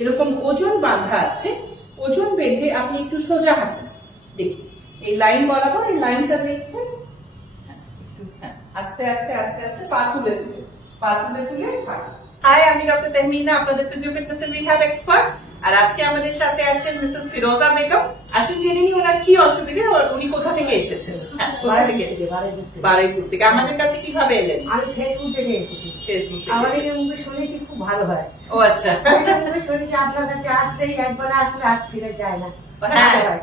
এরকম ওজন বাঁধা আছে, ওজন বেঁধে আপনি একটু সোজা হাঁটুন, দেখি এই লাইন বরাবর, এই লাইনটা দেখছেন, আস্তে আস্তে আস্তে আস্তে পা তুলে তুলে হাঁটুন। হাই, আমি ডক্টর তেহমিনা, আপনাদের physio fitness and rehab expert. আর আজকে আমাদের সাথে আছেন মিসেস ফিরোজা বেগম। আসুন জেনে নিই ওনার কি অসুবিধা, উনি কোথা থেকে এসেছেন। বারুইপুর থেকে। আমাদের কাছে কিভাবে এলেন? আমি ফেসবুক থেকে এসেছি। ফেসবুক থেকে। আমাদের মুখে শুনেছি খুব ভালো হয়। ও আচ্ছা। মুখে শুনেছি আপনার কাছে আসলেই একবার আসলে আর ফিরে যায় না। হ্যাঁ,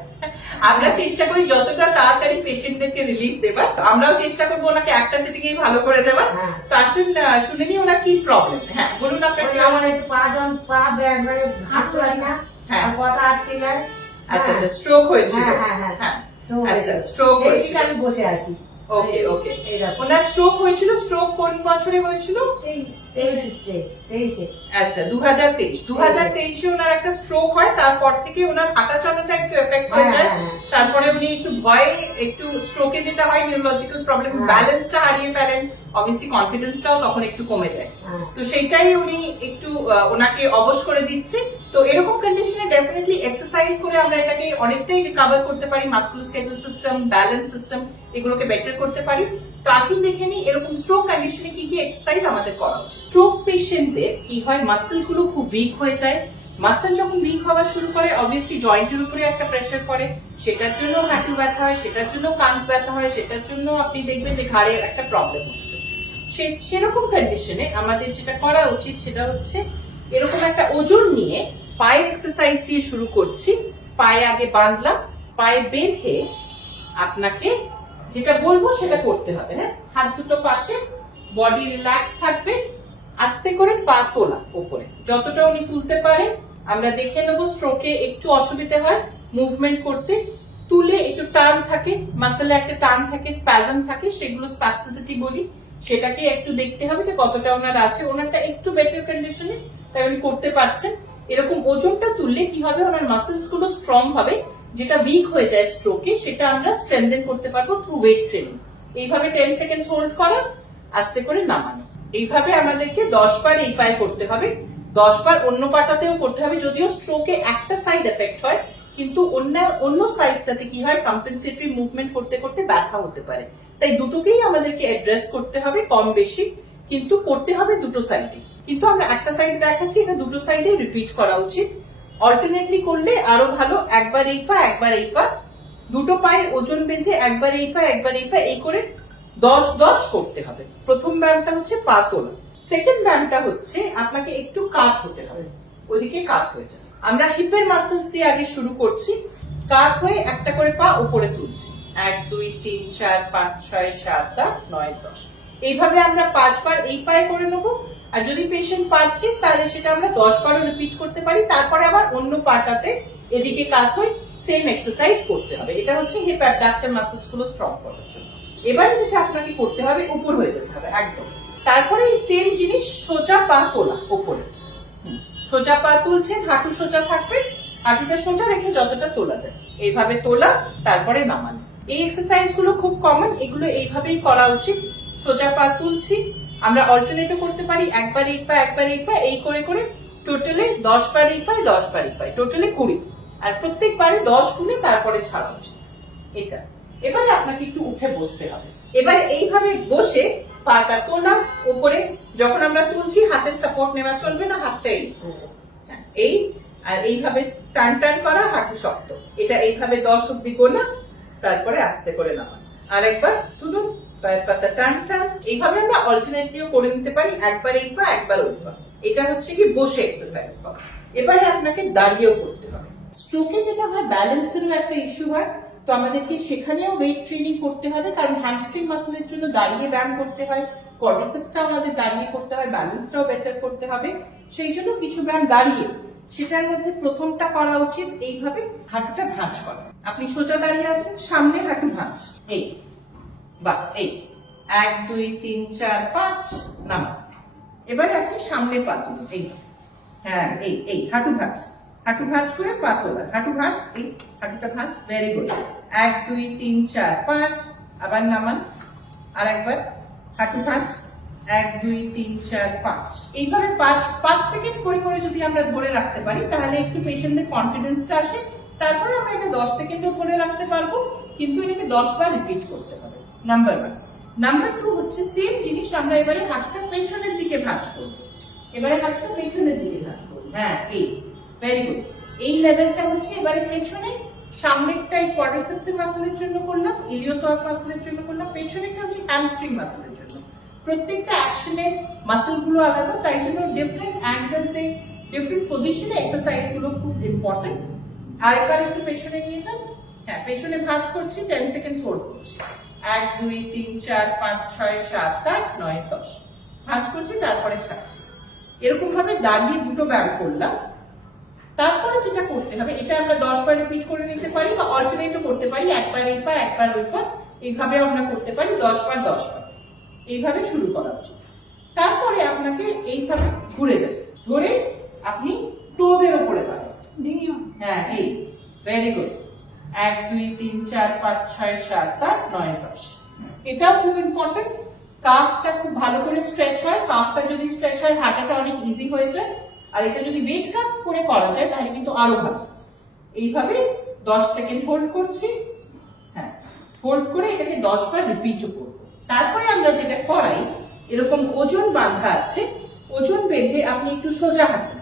আমরা চেষ্টা করি যতটা তাড়াতাড়ি পেশেন্টদেরকে রিলিজ দেবার। আমরাও চেষ্টা করবো ওনাকে একটা সিটিংয়েই ভালো করে দেওয়ার। তো আসুন শুনে নিই ওনার কি প্রবলেম। হ্যাঁ বলুন আপনার কি। আমার একটু পা একবারে হাঁটতে পারি না, আর কথা আটকে যায়। আচ্ছা আচ্ছা, স্ট্রোক হয়েছিল। হ্যাঁ, আচ্ছা, স্ট্রোক হয়েছিল। আমি বসে আছি। ওকে ওকে, ওনার স্ট্রোক হয়েছিল। স্ট্রোক কোন বছরে হয়েছিল? 23-এ। আচ্ছা, 2023 ওনার একটা স্ট্রোক হয়। তারপর থেকে ওনার হাঁটা চলাটা একটু এফেক্ট হয়ে যায়। তারপরে উনি একটু ভয়ে, একটু স্ট্রোকে যেটা হয় নিউরোলজিক্যাল প্রবলেম, ব্যালেন্সটা হারিয়ে ফেলেন, অবভিয়াসলি কনফিডেন্সটাও তখন একটু কমে যায়। তো সেইটাই উনি একটু ওনাকে অবশ করে দিচ্ছে। তো এরকম কন্ডিশনে ডেফিনেটলি এক্সারসাইজ করে আমরা এটাকে অনেকটাই রিকভার করতে পারি। মাসকুলোস্কেলেটাল সিস্টেম, ব্যালেন্স সিস্টেম, এগুলোকে বেটার করতে পারি। তো আসুন দেখে নিই এরকম স্ট্রোক কন্ডিশনে কি কি এক্সারসাইজ আমাদের করা উচিত। স্ট্রোক পেশেন্টদের কি হয়, মাসল গুলো খুব উইক হয়ে যায়। মাসল যখন উইক হওয়া শুরু করে, অবভিয়াসলি জয়েন্টের উপরে একটা প্রেসার পড়ে, সেটার জন্য হাঁটু ব্যথা হয়, সেটার জন্য কাঁধ ব্যথা হয়, সেটার জন্য আপনি দেখবেন যে ঘাড়ের একটা প্রবলেম হচ্ছে। সেরকম কন্ডিশনে আমাদের যেটা করা উচিত সেটা হচ্ছে এরকম একটা ওজন নিয়ে পায়ের এক্সারসাইজ দিয়ে শুরু করছি। পায়ে আগে বাঁধলাম, পায়ে বেঁধে আপনাকে যেটা বলবো সেটা করতে হবে। হ্যাঁ, হাত দুটো পাশে, বডি রিল্যাক্স থাকবে, আস্তে করে পা তোলা উপরে, যতটা উনি তুলতে পারে। আমরা দেখে নেবো স্ট্রোকে একটু অসুবিধা হয় মুভমেন্ট করতে, তুলে একটু টান থাকে, মাসলে একটা টান থাকে, স্প্যাজম থাকে, সেগুলো স্প্যাস্টিসিটি বলি। সেটাকে একটু দেখতে হবে যে কতটা ওনার আছে। ওনারটা একটু বেটার কন্ডিশনে, তাই উনি করতে পারছেন। এরকম ওজনটা তুললে কি হবে, ওনার মাসেলস গুলো স্ট্রং হবে। যেটা উইক হয়ে যায় স্ট্রোকে, সেটা আমরা স্ট্রেনথেন করতে পারবো থ্রু ওয়েট ট্রেনিং। এইভাবে 10 সেকেন্ডস হোল্ড করা, আস্তে করে নামানো। এইভাবে আমাদেরকে 10 বার এই পায়ে করতে হবে, 10 বার অন্য পাটাতেও করতে হবে। যদিও স্ট্রোকে একটা সাইড এফেক্ট হয়, কিন্তু অন্য সাইডটাতে কি হয়, কম্পেনসেটরি মুভমেন্ট করতে করতে ব্যথা হতে পারে। তাই দুটোকেই আমাদেরকে অ্যাড্রেস করতে হবে কম বেশি, কিন্তু করতে হবে দুটো সাইডে। কিন্তু আমরা একটা সাইড দেখাচ্ছি, এটা দুটো সাইডে রিপিট করা উচিত। অল্টারনেটলি করলে আরো ভালো। একবার এই পা, একবার এই পা, দুটো পায়ে ওজন বেঁধে একবার এই পা, একবার এই পা, এই করে 10-10 করতে হবে। প্রথম ব্যায়ামটা হচ্ছে পা তোলা। সেকেন্ড ব্যায়ামটা হচ্ছে আপনাকে একটু কাত হতে হবে, ওদিকে কাত হয়ে যাবে। আমরা হিপের মাসলস দিয়ে আগে শুরু করছি। কাত হয়ে একটা করে পা উপরে তুলছি। 1 2 3 4 5 6 7 8 9 10। এইভাবে আমরা 5 বার এই পায়ে করে নেবো। আর যদি পেশেন্ট পারছে তাহলে সেটা আমরা 10 বারও রিপিট করতে পারি। তারপরে আবার অন্য পাটাতে এদিকে কাত হয়ে সেম এক্সারসাইজ করতে হবে। এটা হচ্ছে হিপ অ্যাবডাক্টর মাসলস গুলো স্ট্রং করার জন্য। এবারে যেটা আপনাকে করতে হবে, উপর হয়ে যেতে হবে একদম। তারপরে এই সেম জিনিস, সোজা পা তোলা উপরে। সোজা পা তুলছেন, হাঁটু সোজা থাকবে, হাঁটুটা সোজা রেখে যতটা তোলা যায় এইভাবে তোলা, তারপরে নামানো। এই এক্সারসাইজ গুলো খুব কমন, এগুলো এইভাবেই করা উচিত। সোজা পা তুলছি, আমরা অল্টারনেটও করতে পারি, একবার এই পা, একবার এই পা, এই করে করে টোটালে 10 বার এই পায়, 10 বার এই পায়, টোটালে 20। আর প্রত্যেকবারে 10 গুণে তারপরে ছাড়া উচিত এটা। এবারে আপনাকে একটু উঠে বসতে হবে। এবারে এইভাবে বসে পাটা তোলা উপরে, যখন আমরা তুলছি হাতের সাপোর্ট নেওয়া চলবে না, হাতটা এই আর এইভাবে টান টান করা, হাঁটু শক্ত। এটা এইভাবে 10 অব্দি গোনা, তারপরে আস্তে করে নামান। আর একবার তুলুন, পায়ের পাতা টান টান। এইভাবে আমরা অল্টারনেটলিও করে নিতে পারি, একবার এই পা, একবার ওই পা। এটা হচ্ছে কি বসে এক্সারসাইজ করা। এবারে আপনাকে দাঁড়িয়েও করতে হবে। স্ট্রোকে যেটা হয়, ব্যালেন্সেরও একটা ইস্যু হয়। তো আমাদেরকে সেখানেও ওয়েট ট্রেনিং করতে হবে, কারণ হ্যামস্ট্রিং মাসলের জন্য দাঁড়িয়ে ব্যায়াম করতে হয়, কোয়াড্রিসেপসটাও আমাদের দাঁড়িয়ে করতে হয়, ব্যালেন্সটাও বেটার করতে হবে। সেই জন্য কিছু ব্যায়াম দাঁড়িয়ে। সেটার মধ্যে প্রথমটা করা উচিত এইভাবে হাঁটুটা ভাঁজ করা। আপনি সোজা দাঁড়িয়ে আছেন, সামনে হাঁটু ভাঁজ, এই বা এই 1 2 3 4 5 নামা। এবারে আপনি সামনে পা তুলুন, এই হ্যাঁ, এই হাঁটু ভাঁজ, হাঁটু ভাঁজ করে পা তোলা, হাঁটু ভাঁজ, এই হাঁটুটা ভাঁজ, ভেরি গুড। 1 2 3 4 5, আবার নামান। আর একবার হাঁটু ভাঁজ, 1 2 3 4 5 এইভাবে 5 সেকেন্ড করে করে যদি আমরা ধরে রাখতে পারি তাহলে একটু পেশেন্টদের কনফিডেন্সটা আসে। তারপরে আমরা এটা 10 সেকেন্ডও ধরে রাখতে পারবো, কিন্তু এটাকে 10 বার রিপিট করতে হবে। নাম্বার 1। নাম্বার 2 হচ্ছে সেম জিনিস, আমরা এবারে হাতটা পেছনের দিকে ভাঁজ করব। এবারে হাতটা পেছনের দিকে ভাঁজ করব। হ্যাঁ, এই ভেরি গুড। এই লেভেলটা হচ্ছে এবারে পেছনে, সামনেরটা এই কোয়াড্রিসেপসের মাসলের জন্য করলাম, ইলিওপসাস মাসলের জন্য করলাম, পেছনেরটা হচ্ছে হ্যামস্ট্রিং মাসলের জন্য। প্রত্যেকটা অ্যাকশনের মাসলগুলো আলাদা, তাই জন্য ডিফারেন্ট অ্যাঙ্গেলসে ডিফারেন্ট পজিশনে এক্সারসাইজ গুলো খুব ইম্পর্টেন্ট। আরেকবার একটু পেছনে নিয়ে যান। হ্যাঁ, পেছনে ভাঁজ করছি, 10 সেকেন্ড হোল্ড করছি। 1 2 3 4 5 6 7 8 9 10 ভাঁজ করছি, তারপরে ছাড়ছি। এরকম ভাবে দাঁড়িয়ে দুটো ব্যায়াম করলাম। তারপরে যেটা করতে হবে, এটা আমরা 10 বার রিপিট করে নিতে পারি বা অল্টারনেটও করতে পারি, একবার এই পা একবার ওই পা, এইভাবে আমরা করতে পারি 10 বার 10 বার। এইভাবে শুরু করা উচিত। তারপরে আপনাকে এইভাবে ঘুরে যাবে, ধরে আপনি টোজের উপরে দাঁড়ান। হ্যাঁ, এই ভেরি গুড। 1 2 3 4 5 6 7 8 9 10 এটাও খুব ইম্পর্টেন্ট। কাফটা খুব ভালো করে স্ট্রেচ হয়, কাফটা যদি স্ট্রেচ হয় হাঁটাটা অনেক ইজি হয়ে যায়। আর এটা যদি ওয়েট কাজ করে করা যায় তাহলে কিন্তু আরো ভালো। এইভাবে 10 সেকেন্ড হোল্ড করছি। হ্যাঁ, হোল্ড করে এটাকে 10 বার রিপিটও করব। তারপরে আমরা যেটা করাই, এরকম ওজন বাঁধা আছে, ওজন বেঁধে আপনি একটু সোজা হাঁটুন।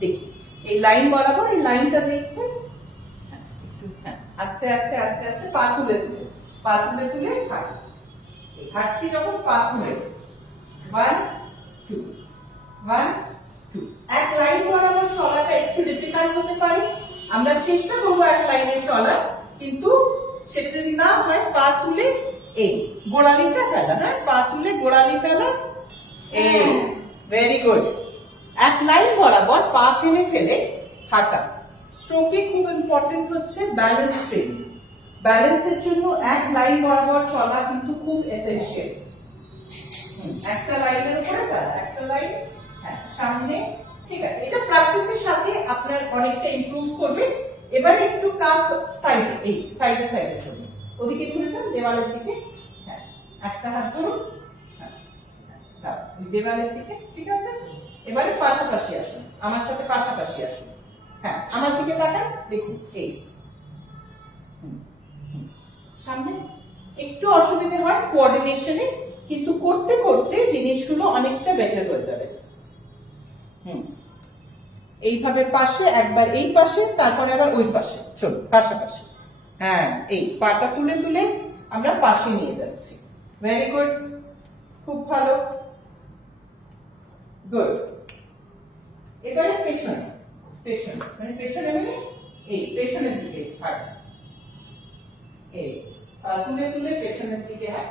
দেখি এই লাইন বরাবর, এই লাইনটা দেখছেন? হ্যাঁ, আস্তে আস্তে আস্তে আস্তে পা তুলে তুলে হাঁটুন। হাঁটছি যখন পা তুলে 1 2 1 2। এক লাইন বরাবর চলাটা একটু ডিফিকাল্ট হতে পারে, আমরা চেষ্টা করবো এক লাইনে চলা, কিন্তু সেটা যদি না হয় পা তুলে এই গোড়ালিটা ফেলা। হ্যাঁ, পা তুলে গোড়ালি ফেলা, এই ভেরি গুড। এক লাইন বরাবর পা ফেলে ফেলে হাঁটা। স্ট্রোকে খুব ইম্পর্টেন্ট হচ্ছে ব্যালেন্স ট্রেনিং। ব্যালেন্সের জন্য এক লাইন বরাবর চলা কিন্তু খুব এসেনশিয়াল। একটা লাইনের উপরে ফেলা, একটা লাইন, হ্যাঁ, সামনে। ঠিক আছে, এটা প্র্যাকটিসের সাথে আপনার অনেকটা ইমপ্রুভ করবে। এবারে একটু কাঁধ সাইডে, এই সাইডে সাইডের জন্য ওদিকে ঘুরে যান, দেওয়ালের দিকে। হ্যাঁ, একটা হাত ধরুন, হ্যাঁ, দেওয়ালের দিকে। ঠিক আছে, এবারে পাশাপাশি আসুন, আমার সাথে পাশাপাশি আসুন। হ্যাঁ, আমার দিকে তাকান, দেখুন এই সামনে। একটু অসুবিধা হয় কোঅর্ডিনেশনে, কিন্তু করতে করতে জিনিসগুলো অনেকটা বেটার হয়ে যাবে। এইভাবে পাশে একবার, এই পাশে, তারপরে আবার ওই পাশে, চলুন পাশাপাশি। হ্যাঁ, এই পাটা তুলে তুলে আমরা পাশে নিয়ে যাচ্ছি। ভেরি গুড, খুব ভালো, গুড। এবারে পেছনে পেছনে, মানে পেছনে মানে এই পেছনের দিকে হাঁট, এই তুলে তুলে পেছনের দিকে হাঁট।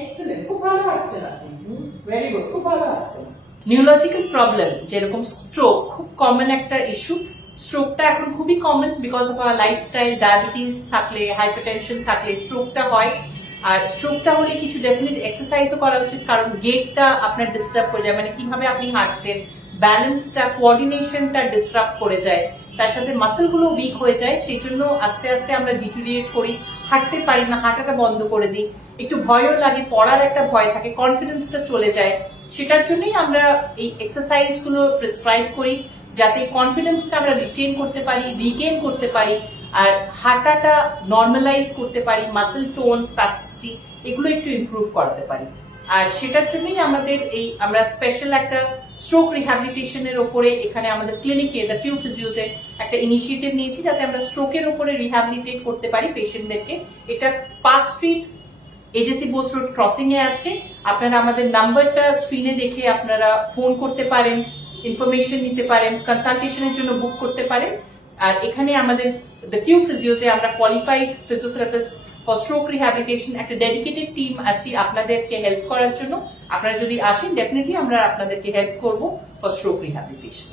এক্সেলেন্ট, খুব ভালো হাঁটছেন আপনি। ভেরি গুড, খুব ভালো হাঁটছেন। নিউরোলজিক্যাল প্রবলেম যেরকম স্ট্রোক খুব কমন একটা ইস্যু। স্ট্রোকটা এখন খুবই common because of our lifestyle. Diabetes থাকলে, হাইপারটেনশন থাকলে স্ট্রোকটা হয়। আর স্ট্রোকটা হলে কিছু ডেফিনেট এক্সারসাইজও করা উচিত, কারণ গেটটা আপনার ডিস্টার্ব করে যায়, মানে কিভাবে আপনি হাঁটছেন, ব্যালেন্সটা, কোঅর্ডিনেশনটা ডিস্টার্ব করে যায়। তার সাথে মাসেলগুলো উইক হয়ে যায়, সেই জন্য আস্তে আস্তে আমরা ডিটোরিয়েট করি, হাঁটতে পারি না, হাঁটাটা বন্ধ করে দিই। একটু ভয়ও লাগে, পড়ার একটা ভয় থাকে, কনফিডেন্সটা চলে যায়। সেটার জন্যই আমরা এই এক্সারসাইজ গুলো প্রেসক্রাইব করি, যাতে কনফিডেন্সটা আমরা রিটেন করতে পারি, রিগেইন করতে পারি, আর হাঁটাটা নর্মালাইজ করতে পারি, মাসেল টোন, স্প্যাস্টিসিটি এগুলো একটু ইমপ্রুভ করাতে পারি। আর সেটার জন্যই আমাদের এই আমরা স্পেশাল একটা স্ট্রোক রিহ্যাবিলিটেশনের উপরে এখানে আমাদের ক্লিনিকে দ্য কিউ ফিজিওতে একটা ইনিশিয়েটিভ নিয়েছি, যাতে আমরা স্ট্রোকের উপরে রিহ্যাবিলিটেট করতে পারি পেশেন্টদেরকে। এটা Park Street AJC Bose road crossing এ আছে। আপনারা আমাদের নাম্বারটা স্ক্রিনে দেখে আপনারা ফোন করতে পারেন, ইনফরমেশন নিতে পারেন, কনসালটেশনের জন্য বুক করতে পারেন। আর এখানে আমাদের দ্য কিউ ফিজিওতে আমরা qualified physiotherapist for stroke rehabilitation একটা ডেডিকেটেড টিম আছি আপনাদেরকে হেল্প করার জন্য। আপনারা যদি আসেন, ডেফিনেটলি আমরা আপনাদেরকে হেল্প করবো ফর স্ট্রোক রিহ্যাবিলিটেশন।